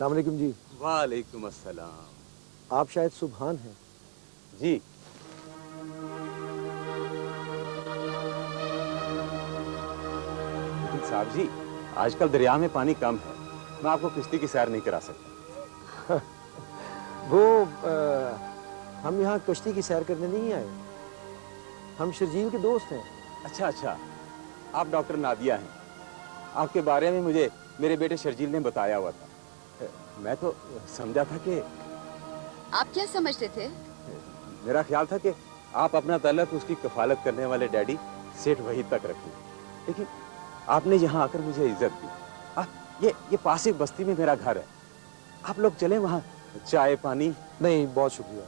अस्सलाम वालेकुम जी। वालेकुम अस्सलाम। आप शायद सुभान हैं। जी। लेकिन साहब जी, आजकल दरिया में पानी कम है, मैं आपको किश्ती की सैर नहीं करा सकता। वो हम यहाँ कश्ती की सैर करने नहीं आए, हम शर्जील के दोस्त हैं। अच्छा अच्छा, आप डॉक्टर नादिया हैं। आपके बारे में मुझे मेरे बेटे शर्जील ने बताया हुआ था। मैं तो समझा था कि आप क्या समझते थे? मेरा ख्याल था कि आप अपना ताल्लुक उसकी कफालत करने वाले डैडी सेठ वहीद तक रखें, लेकिन आपने यहाँ आकर मुझे इज्जत दी। ये पास ही बस्ती में मेरा घर है, आप लोग चले वहाँ चाय पानी। नहीं, बहुत शुक्रिया।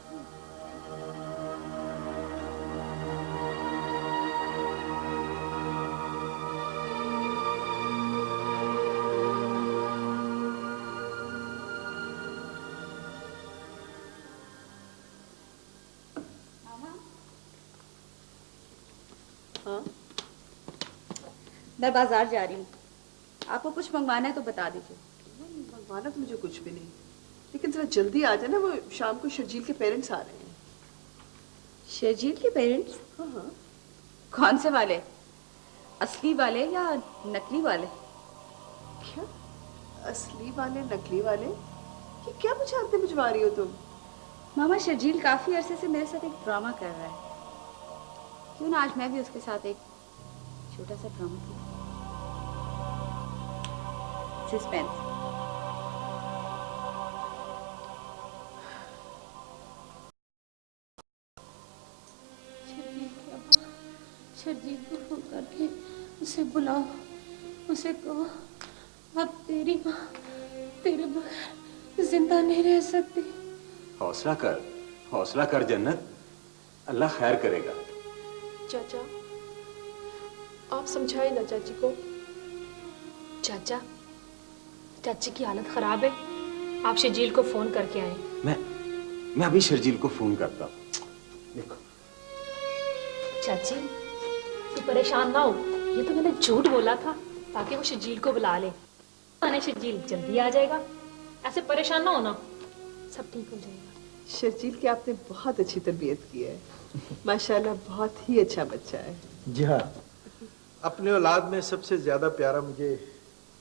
हाँ, मैं बाजार जा रही हूँ। आपको कुछ मंगवाना है तो बता दीजिए। मंगवाना तो मुझे कुछ भी नहीं, लेकिन जरा जल्दी आ जाना, वो शाम को शर्जील के पेरेंट्स आ रहे हैं। शर्जील के पेरेंट्स? हाँ हाँ। कौन से वाले? असली वाले या नकली वाले? क्या असली वाले नकली वाले? ये क्या बुझारते भिजवा रही हो तुम? मामा, शर्जील काफी अरसे से मेरे साथ एक ड्रामा कर रहा है। क्यों ना आज मैं भी उसके साथ एक छोटा सा ड्रामा करूं? सस्पेंस। शर्जील को फोन करके उसे बुलाओ, उसे कहो अब तेरी माँ तेरे बगैर जिंदा नहीं रह सकती। हौसला कर जन्नत, अल्लाह खैर करेगा। चाचा, आप समझाए ना चाची को। चाचा, चाची की हालत खराब है, आप शर्जील को फोन करके आए। मैं अभी शर्जील को फोन करता हूँ। देखो चाची, तू परेशान ना हो, ये तो मैंने झूठ बोला था ताकि वो शर्जील को बुला ले। मैंने शर्जील जल्दी आ जाएगा, ऐसे परेशान ना होना, सब ठीक हो जाएगा। शर्जील की आपने बहुत अच्छी तरबियत की है, माशाल्लाह, बहुत ही अच्छा बच्चा है। जी हाँ, अपने औलाद में सबसे ज्यादा प्यारा मुझे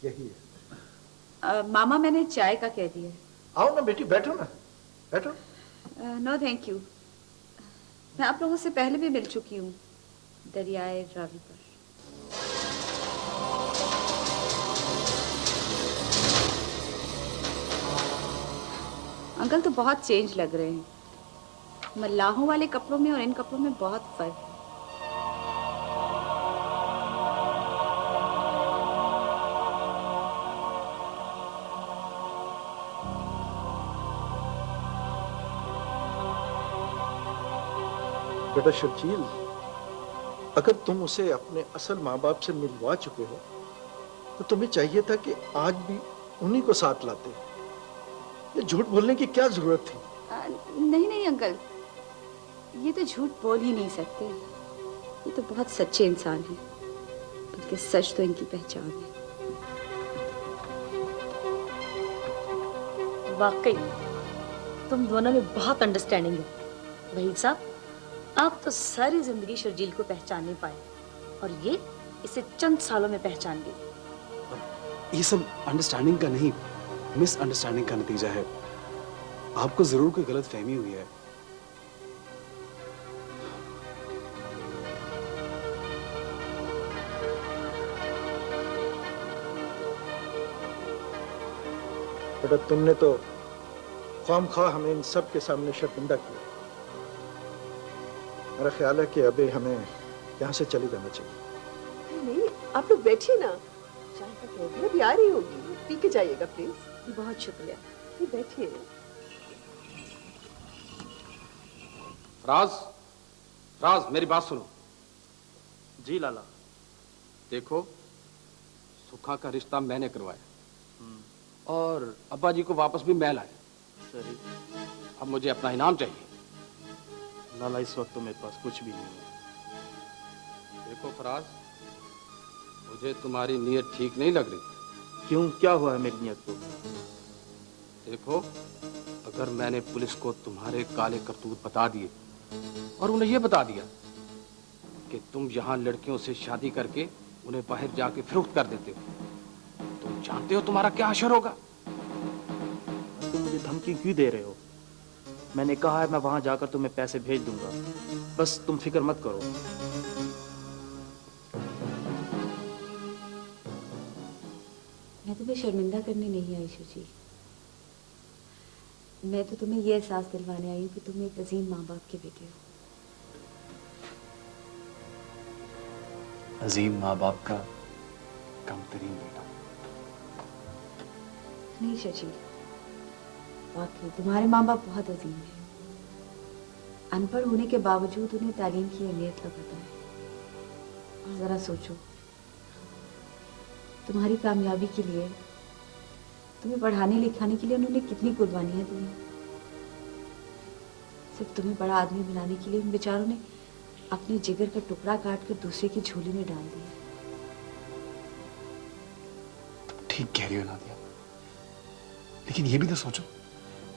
यही है। मामा, मैंने चाय का कह दिया। आओ ना बेटी, बैठो ना, बैठो। नो थैंक यू, मैं आप लोगों से पहले भी मिल चुकी हूँ दरियाए रावी पर। अंकल तो बहुत चेंज लग रहे हैं। मल्लाहों वाले कपड़ों में और इन कपड़ों में बहुत फर्क है। बेटा शर्जील, अगर तुम उसे अपने असल माँ बाप से मिलवा चुके हो तो तुम्हें चाहिए था कि आज भी उन्हीं को साथ लाते। ये झूठ बोलने की क्या जरूरत थी? नहीं नहीं अंकल, ये तो झूठ बोल ही नहीं सकते। ये तो बहुत सच्चे इंसान हैं, बल्कि सच तो इनकी पहचान है। वाकई तुम दोनों में बहुत अंडरस्टैंडिंग है। वहीद साहब, आप तो सारी जिंदगी शर्जील को पहचान नहीं पाए और ये इसे चंद सालों में पहचान गई। ये सब अंडरस्टैंडिंग का नहीं, मिसअंडरस्टैंडिंग का नतीजा है। आपको जरूर कोई गलत फहमी हुई है। बेटा तुमने तो ख्वामख्वाह हमें इन सब के सामने शर्मिंदा किया। मेरा ख्याल है कि अभी हमें यहाँ से चले जाना चाहिए। नहीं, आप लोग बैठिए ना, चाय का कह दिया, अभी आ रही होगी, पी के जाइएगा प्लीज। बहुत शुक्रिया। बैठिए। राज, मेरी बात सुनो। जी लाला। देखो, सुखा का रिश्ता मैंने करवाया और अब्बा जी को वापस भी मैं लाया। सही। अब मुझे अपना इनाम चाहिए। लाला, इस वक्त तो मेरे पास कुछ भी नहीं है। देखो फराज, मुझे तुम्हारी नीयत ठीक नहीं लग रही। क्यों, क्या हुआ है मेरी नीयत को? देखो, अगर मैंने पुलिस को तुम्हारे काले करतूत बता दिए और उन्हें यह बता दिया कि तुम यहाँ लड़कियों से शादी करके उन्हें बाहर जाके फरोख्त कर देते हो, तुम जानते हो तुम्हारा क्या असर होगा? तुम मुझे धमकी क्यों दे रहे हो? मैंने कहा है मैं वहां जाकर तुम्हें पैसे भेज दूंगा, बस तुम फिक्र मत करो। मैं तुम्हें शर्मिंदा करने नहीं आई शुची। मैं तो तुम्हें यह एहसास दिलवाने आई हूँ कि तुम एक अजीम माँ बाप के बेटे हो। अजीम माँ बाप का कमतरीन बेटा। नहीं शची, वाकई तुम्हारे माँ बाप बहुत अजीम हैं। अनपढ़ होने के बावजूद उन्हें तालीम की अहमियत का पता है। और जरा सोचो, तुम्हारी कामयाबी के लिए, तुम्हें पढ़ाने लिखाने के लिए उन्होंने कितनी कुर्बानियां दी हैं। सिर्फ तुम्हें बड़ा आदमी बनाने के लिए उन बेचारों ने अपने जिगर का टुकड़ा काट कर दूसरे की झोली में डाल दिया। तुम ठीक कह रही हो नादिया, लेकिन ये भी तो सोचो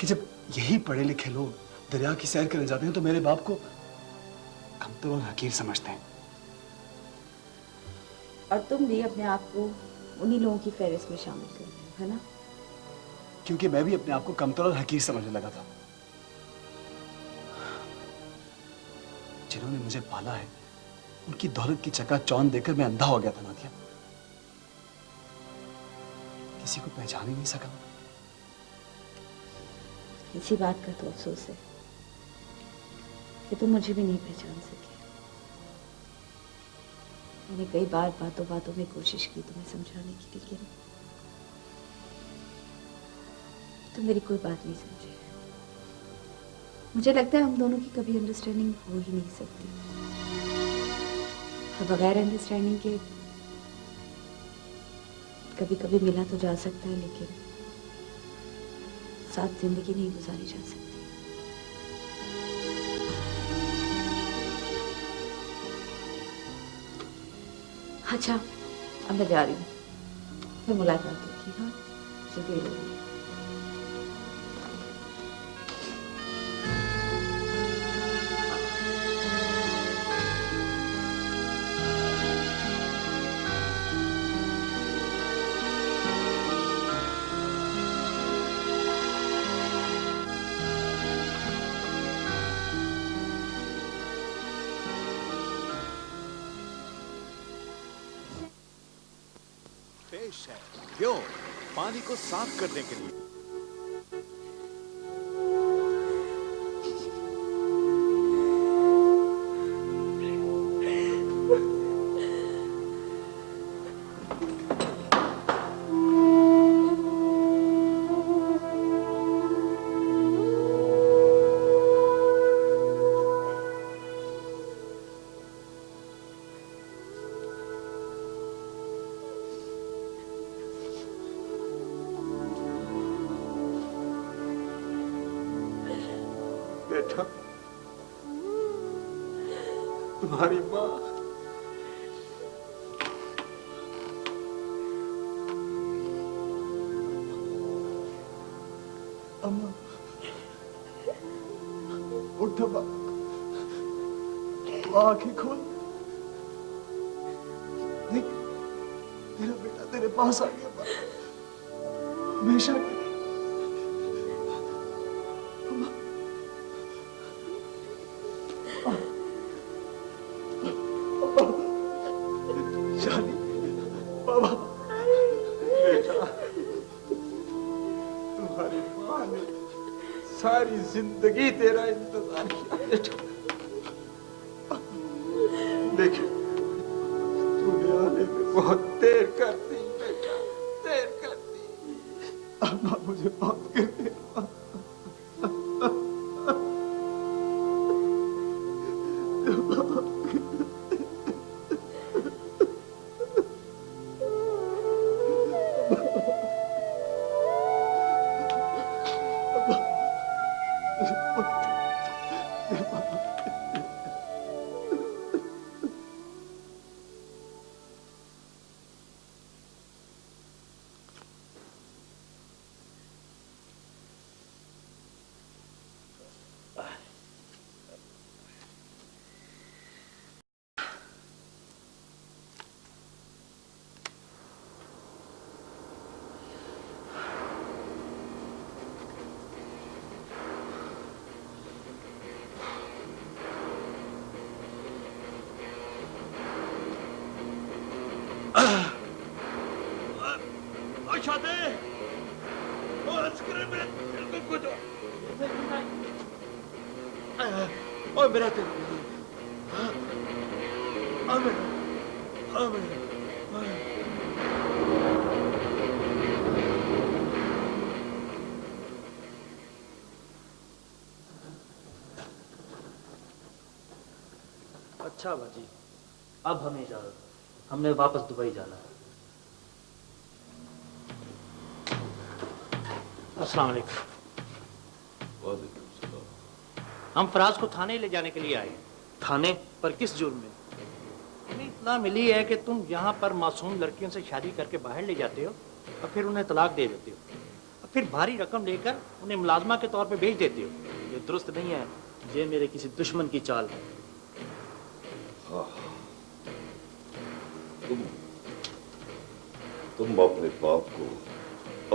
कि जब यही पढ़े लिखे लोग दरिया की सैर करने जाते हैं तो मेरे बाप को कमतर और हकीर समझते हैं। और तुम भी अपने आप को उन्हीं लोगों की फहरिस्त में शामिल कर रहे हो, है ना? क्योंकि मैं भी अपने आप को कमतर और हकीर समझने लगा था। जिन्होंने मुझे पाला है उनकी दौलत की चकाचौंध देखकर मैं अंधा हो गया था नादिया। किसी को पहचान ही नहीं सका। इसी बात का तो अफसोस है कि तुम मुझे भी नहीं पहचान सके। मैंने कई बार बातों बातों में कोशिश की तुम्हें समझाने की, लेकिन तुम मेरी कोई बात नहीं समझे। मुझे लगता है हम दोनों की कभी अंडरस्टैंडिंग हो ही नहीं सकती। और बगैर अंडरस्टैंडिंग के कभी कभी मिला तो जा सकता है, लेकिन साथ जिंदगी नहीं गुजारी जा सकती। अच्छा, अब मैं जा रही हूँ, फिर मुलाकात होगी। हाँ, शुक्रिया। पेश है क्यों पानी को साफ करने के लिए। बेटा, तुम्हारी माँ अम्मा, उठ अम्मा, तू आंखें खोल। देख, तेरा बेटा तेरे पास आ गया। हमेशा के लिए। अम्मा, जानी, बाबा, बेटा, तुम्हारी माँ ने सारी जिंदगी तेरा इंतजार किया बेटा। लेकिन तूने आने में बहुत देर कर दी बेटा, देर कर दी। अम्मा मुझे माफ कर दे। शादी ओ मेरा दिल अच्छा बाजी, अब हमें इजाजत, हमने वापस दुबई जाना है। अस्सलाम वालेकुम। हम फराज को थाने ले जाने के लिए आए। थाने पर किस जुर्म में? हमें इत्तला मिली है कि तुम यहाँ पर मासूम लड़कियों से शादी करके बाहर ले जाते हो और फिर उन्हें तलाक दे देते हो और फिर भारी रकम लेकर उन्हें मुलाजमा के तौर पे भेज देते हो। ये दुरुस्त नहीं है, ये मेरे किसी दुश्मन की चाल है। तुम अपने बाप को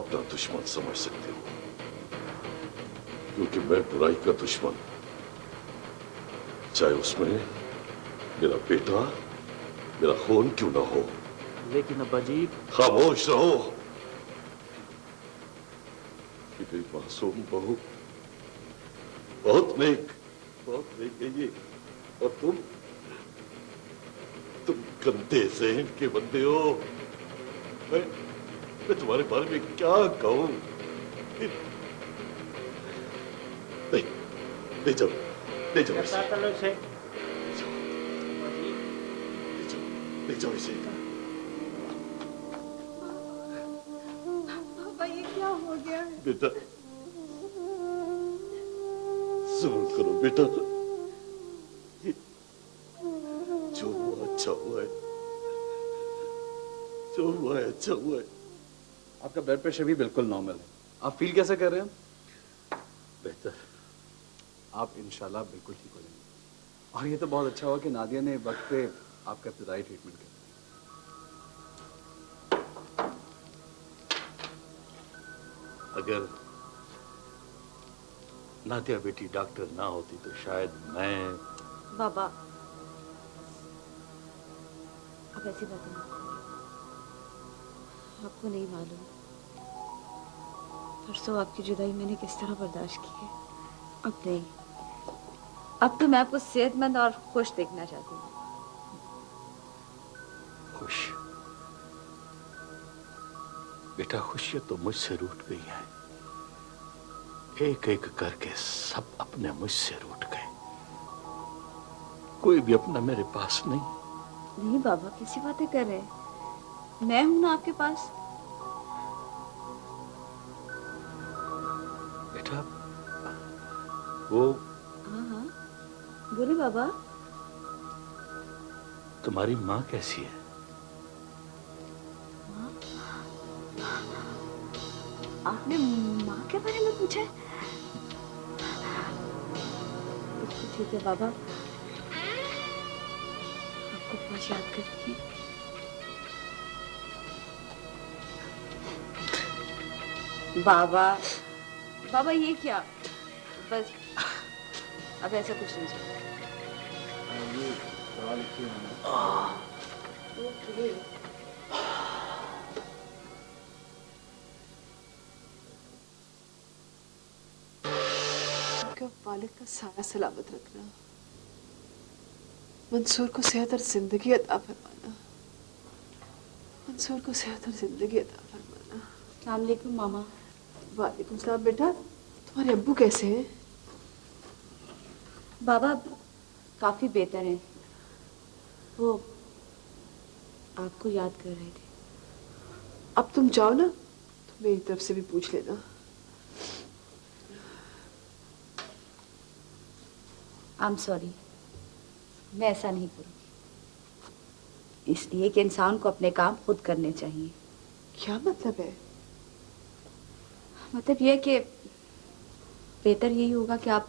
अपना दुश्मन समझ सकते हो, क्योंकि मैं बुराई का दुश्मन, चाहे उसमें मेरा बेटा, मेरा खून क्यों ना हो। लेकिन अब्बा जी, खामोश रहो। कि मेरी मासूम बहू बहुत नेक है ये, और तुम गंदे ज़हन के बंदे हो। मैं तुम्हारे बारे में क्या कहूं? नहीं, ले जाओ इसे। ले जाओ इसे। पापा ये क्या हो गया है? बेटा सब्र करो बेटा, ये जो हुआ अच्छा हुआ है, जो हुआ है अच्छा हुआ है। आपका ब्लड प्रेशर भी बिल्कुल नॉर्मल है। आप फील कैसे कर रहे हैं? बेहतर। आप इंशाल्लाह बिल्कुल ठीक हो जाएंगे। और ये तो बहुत अच्छा हुआ कि नादिया ने वक्त पे आपका इब्तिदाई ट्रीटमेंट किया। अगर नादिया बेटी डॉक्टर ना होती तो शायद मैं। बाबा अब ऐसी बातें मत करिए। आपको नहीं मालूम परसों आपकी जुदाई मैंने किस तरह बर्दाश्त की है। अब नहीं, अब तो मैं आपको सेहतमंद और खुश देखना चाहती हूँ। खुश? बेटा खुशियां तो मुझसे रूठ गई हैं, एक एक करके सब अपने मुझसे रूठ गए, कोई भी अपना मेरे पास नहीं। नहीं बाबा, कैसी बातें कर रहे हैं? मैं हूं ना आपके पास। बेटा वो हाँ हाँ बोले बाबा। तुम्हारी माँ कैसी है? आपने माँ के बारे में पूछा है? बिल्कुल ठीक है बाबा, आपको बहुत याद करती हूँ। बाबा बाबा ये क्या? बस अब ऐसा कुछ नहीं चाहिए। वालिद का साया सलामत रखना, मंसूर को सेहत और जिंदगी अता फरमाना, मंसूर को सेहत और जिंदगी अता फरमाना। अस्सलाम वालेकुम मामा। वालेकुम सलाम। बेटा तुम्हारे अब्बू कैसे हैं? बाबा काफी बेहतर हैं, वो आपको याद कर रहे थे। अब तुम जाओ ना, तो मेरी तरफ से भी पूछ लेना। आई एम सॉरी, मैं ऐसा नहीं करूँगी, इसलिए कि इंसान को अपने काम खुद करने चाहिए। क्या मतलब है? मतलब यह कि बेहतर यही होगा कि आप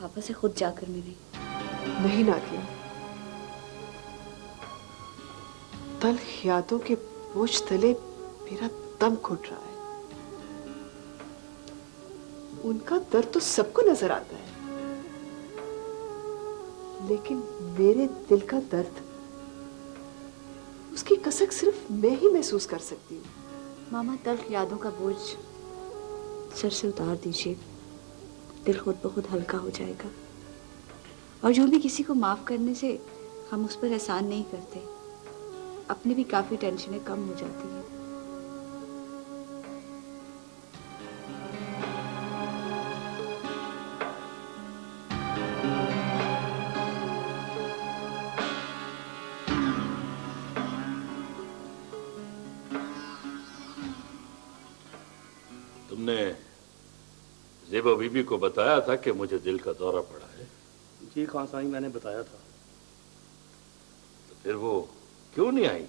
पापा से खुद जाकर मिलें। नहीं नादिया, तल यादों के बोझ तले मेरा दम घुट रहा है। उनका दर्द तो सबको नजर आता है, लेकिन मेरे दिल का दर्द वो उसकी कसक सिर्फ मैं ही महसूस कर सकती हूँ। मामा, तल्ख यादों का बोझ सर से उतार दीजिए, दिल खुद ब खुद हल्का हो जाएगा। और जो भी किसी को माफ करने से हम उस पर एहसान नहीं करते, अपनी भी काफी टेंशनें कम हो जाती हैं। तुमने ज़ेबा बीबी को बताया था कि मुझे दिल का दौरा पड़ा है? जी खान साईं, मैंने बताया था। तो फिर वो क्यों नहीं आई?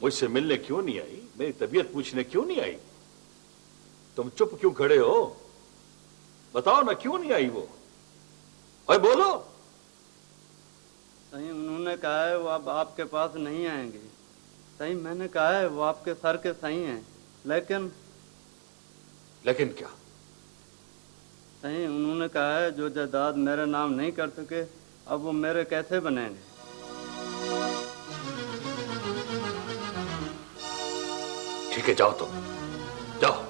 मुझसे मिलने क्यों नहीं आई? मेरी तबीयत पूछने क्यों नहीं आई? तुम चुप क्यों खड़े हो? बताओ ना, क्यों नहीं आई वो? ओए बोलो। सही उन्होंने कहा है वो अब आपके पास नहीं आएंगे। सही मैंने कहा है वो आपके सर के सही हैं, लेकिन क्या? सही उन्होंने कहा है जो जायदाद मेरे नाम नहीं कर सके, अब वो मेरे कैसे बनेंगे? ठीक है, जाओ तुम, जाओ।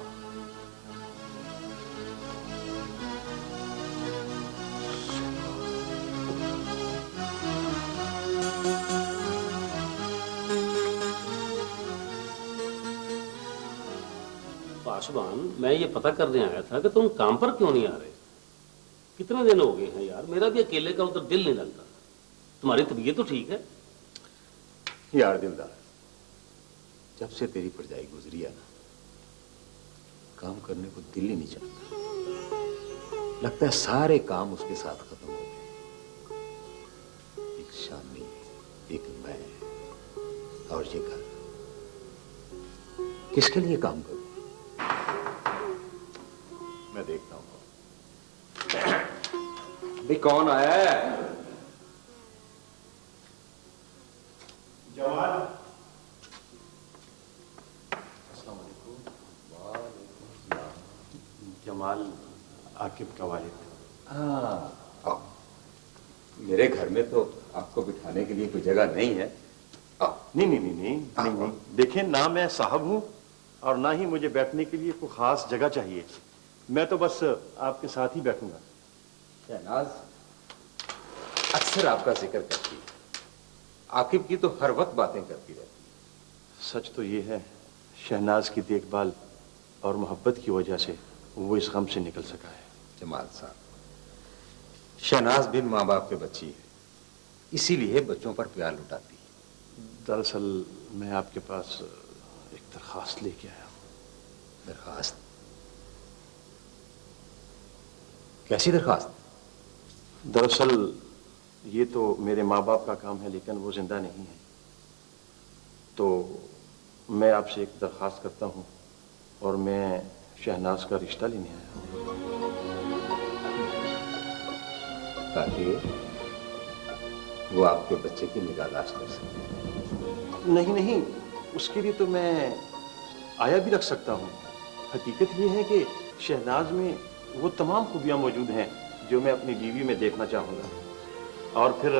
पासवान, मैं ये पता करने आया था कि तुम काम पर क्यों नहीं आ रहे? कितने दिन हो गए हैं यार, मेरा भी अकेले का उधर दिल नहीं लगता। तुम्हारी तबीयत तो ठीक है? यार दिलदार, जब से तेरी परजाई गुजरी है ना, काम करने को दिल ही नहीं चाहता। लगता है सारे काम उसके साथ खत्म हो गए। एक शामी, एक मैं और ये घर, किसके लिए काम करूं? मैं देखता हूं। भी कौन आया है? जमाल। जमाल आकिब का वालिद। हाँ, मेरे घर में तो आपको बिठाने के लिए कोई जगह नहीं है। नहीं। देखिए, ना मैं साहब हूं और ना ही मुझे बैठने के लिए कोई खास जगह चाहिए। मैं तो बस आपके साथ ही बैठूंगा। शहनाज अक्सर आपका जिक्र करती है, आकिब की तो हर वक्त बातें करती रहती है। सच तो ये है, शहनाज की देखभाल और मोहब्बत की वजह से वो इस गम से निकल सका है। जमाल साहब, शहनाज बिन माँ बाप के बच्ची है, इसीलिए बच्चों पर प्यार लुटाती है। दरअसल मैं आपके पास एक दरखास्त लेके आया हूँ। दरखास्त? कैसी दरखास्त? दरअसल ये तो मेरे माँ बाप का काम है, लेकिन वो जिंदा नहीं है, तो मैं आपसे एक दरखास्त करता हूँ और मैं शहनाज का रिश्ता लेने आया हूँ। ताकि वो आपके बच्चे की निगाहदाश्त कर सके। नहीं, उसके लिए तो मैं आया भी रख सकता हूँ। हकीकत ये है कि शहनाज में वो तमाम खूबियाँ मौजूद हैं जो मैं अपनी बीवी में देखना चाहूँगा। और फिर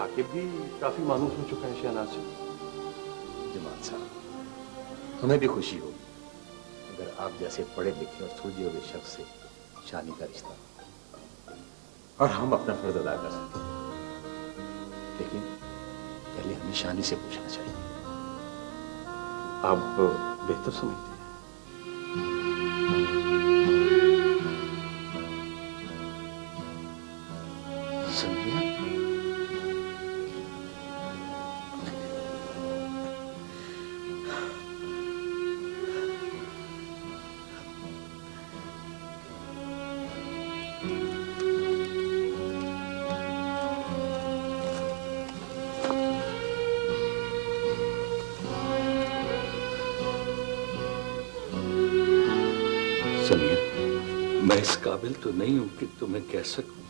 आकिब भी काफी मानूस हो चुका है शहनाज से। जमाल साहब, हमें भी खुशी होगी अगर आप जैसे पढ़े लिखे और सूझे हुए शख्स से शादी का रिश्ता और हम अपना फर्ज अदा कर सकें। लेकिन पहले हमें शानी से पूछना चाहिए। आप बेहतर समझते हैं। समीर, मैं इस काबिल तो नहीं हूं कि तुम्हें कह सकूं,